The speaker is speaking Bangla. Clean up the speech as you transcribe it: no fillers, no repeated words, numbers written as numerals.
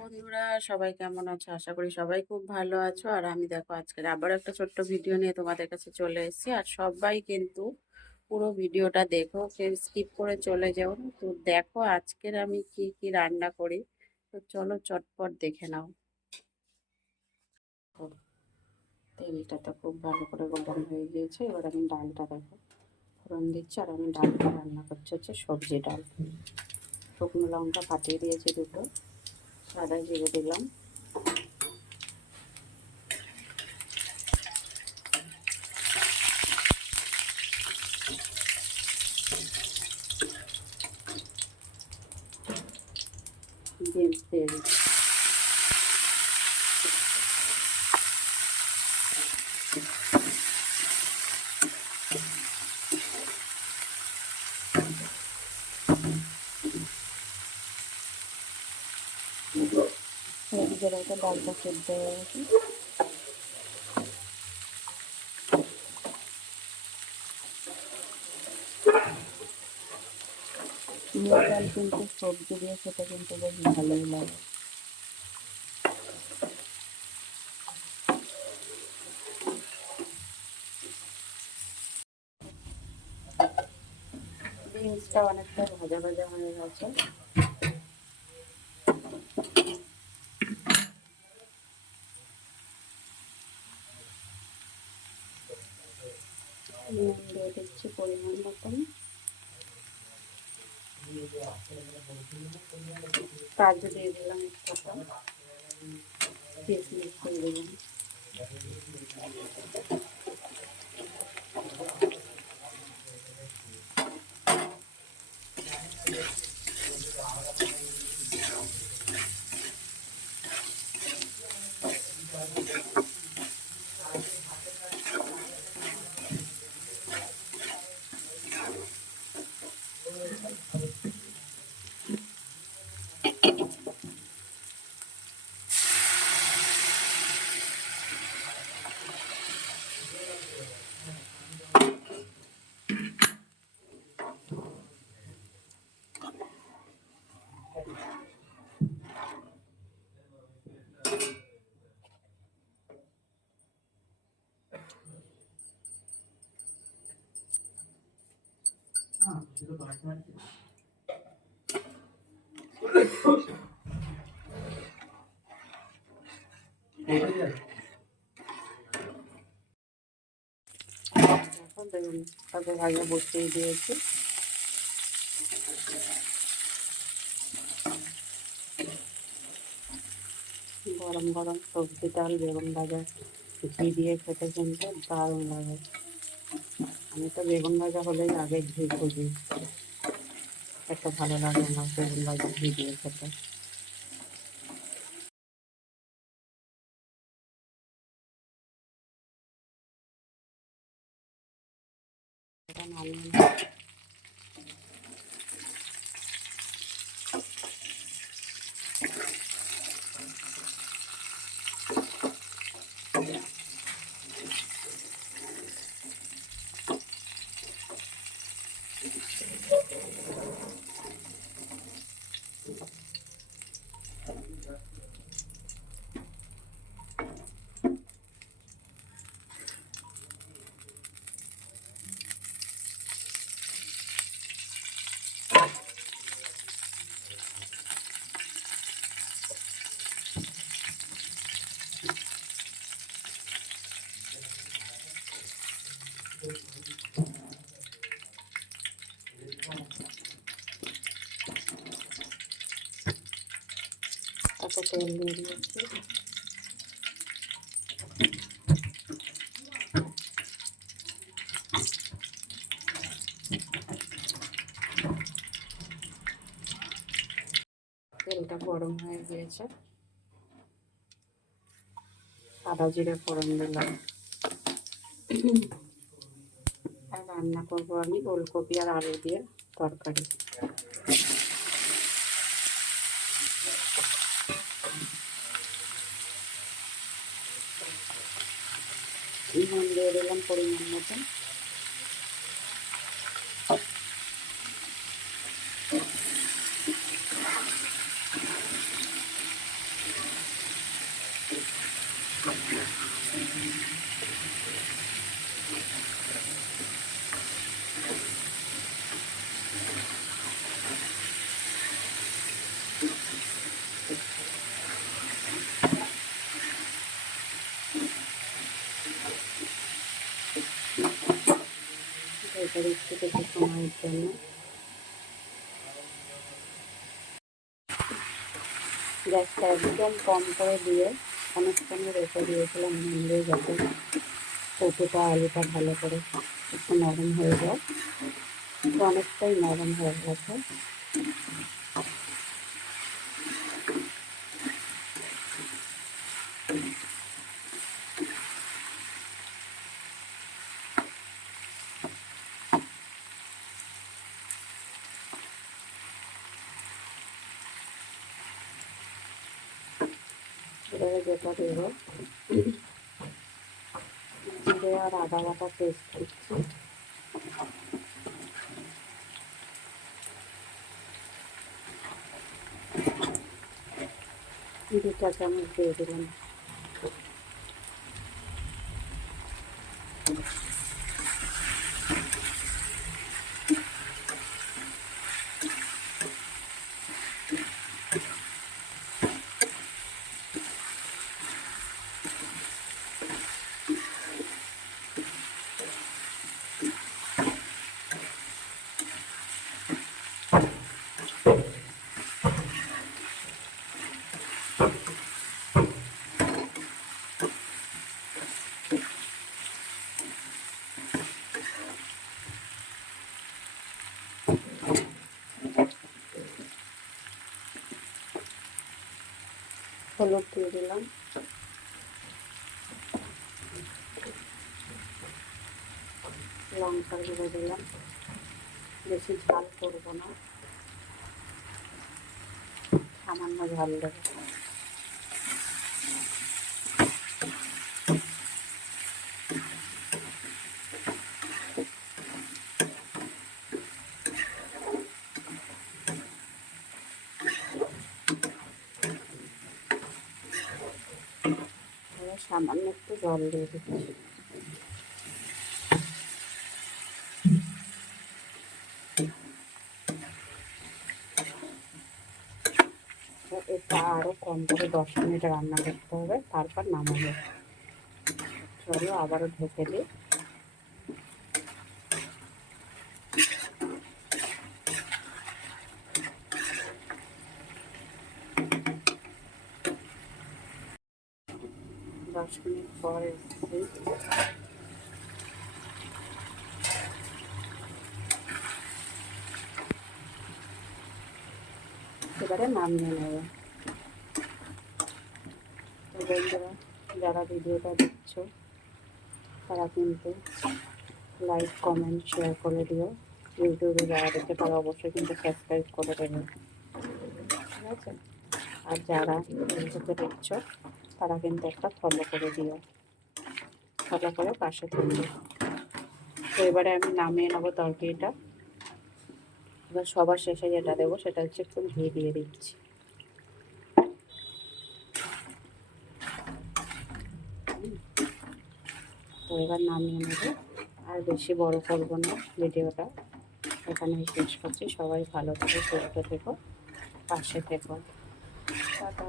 বন্ধুরা, সবাই কেমন আছো? আশা করি সবাই খুব ভালো আছো। আর আমি দেখো আজকের আবার একটা ছোট্ট ভিডিও নিয়ে তোমাদের কাছে চলে এসেছি। আর সবাই কিন্তু পুরো ভিডিওটা দেখো, কেউ স্কিপ করে চলে যাও না। তো দেখো আজকের আমি কি কি রান্না করি। তো চলো চটপট দেখে নাও। তো তেলটা তো খুব ভালো করে গরম হয়ে গিয়েছে। এবার আমি ডালটা দেখো ফোড়ন দিচ্ছি। আর আমি ডালটা রান্না করছি হচ্ছে সবজি ডাল। শুকনো লঙ্কা ফাটিয়ে দিয়েছি দুটো, সাদা জিরে দিলাম, বিনস দিয়ে দিচ্ছি। এদিকে দেখো ডালটা সেদ্ধ হয়ে গেছে। মুগ ডাল কিন্তু সবজি দিয়ে খেতে কিন্তু বেশ ভালোই লাগে। বিনসটা অনেকটা ভাজা ভাজা হয়ে গেছে। নুন দিয়ে দিচ্ছি পরিমাণ মতন, কাজু দিয়ে দিলাম একটা, কিশমিশ দিয়ে দিলাম। এখন দেখুন তারপর ভাজা বসিয়ে দিয়েছি। গরম গরম সবজি ডাল বেগুন ভাজা ঘি দিয়ে খেতে কিন্তু দারুণ লাগে। আমি তো বেগুন ভাজা হলেই আগে ঘি খুঁজি, এত ভালো লাগে আমার বেগুন ভাজা ঘি দিয়ে খেতে। এটা নামিয়ে নিই। তারপর তেল দিয়ে দিয়েছি। তেলটা গরম হয়ে গিয়েছে, সাদা জিরে ফোড়ন দিলাম। আর রান্না করবো আমি ওলকপি আর আলু দিয়ে তরকারি। নুন দিয়ে দিলাম পরিমাণ মতন। রেখে দিচ্ছি কিছু সময়ের জন্য। গ্যাসটা একদম কম করে দিয়ে অনেকক্ষণ রেখে দিয়েছিলাম নিয়ে যাতে কচুটা আলুটা ভালো করে একটু নরম হয়ে যায়। তো অনেকটাই নরম হয়ে গেছে। এবারে যেটা দেবো জিরে আর আদা বাটা পেস্ট দিচ্ছি। 2 চা চামচ দিয়ে দিলাম। হলুদ দিয়ে দিলাম, লঙ্কার গুঁড়ো দিলাম। বেশি ঝাল করবো না, সামান্য ঝাল দেবো। সামান্য একটু জল দিয়ে দিচ্ছি। এটা আরও কম করে 10 মিনিট রান্না করতে হবে, তারপর নামাবো। চলো আবারও ঢেকে দিই। দশ মিনিট পর এসেছি। এবারে নামিয়ে নেব। তো বন্ধুরা, যারা ভিডিওটা দেখছো তারা কিন্তু লাইক কমেন্ট শেয়ার করে দিও। ইউটিউবে যারা দেখে তারা অবশ্যই কিন্তু সাবস্ক্রাইব করে দেবে, ঠিক আছে? আর যারা ফেসবুকে দেখছো তারা কিন্তু একটা ফলো করে দিও, ফলো করে পাশে থাকবে। তো এবারে আমি নামিয়ে নেবো তরকারিটা। এবার সবার শেষে যেটা দেবো সেটা হচ্ছে একটু ঘি দিয়ে দিচ্ছি। তো এবার নামিয়ে নেবো। আর বেশি বড় করবো না ভিডিওটা, এখানেই শেষ করছি। সবাই ভালো থেকো, সুস্থ থেকো, পাশে থেকো। টাটা।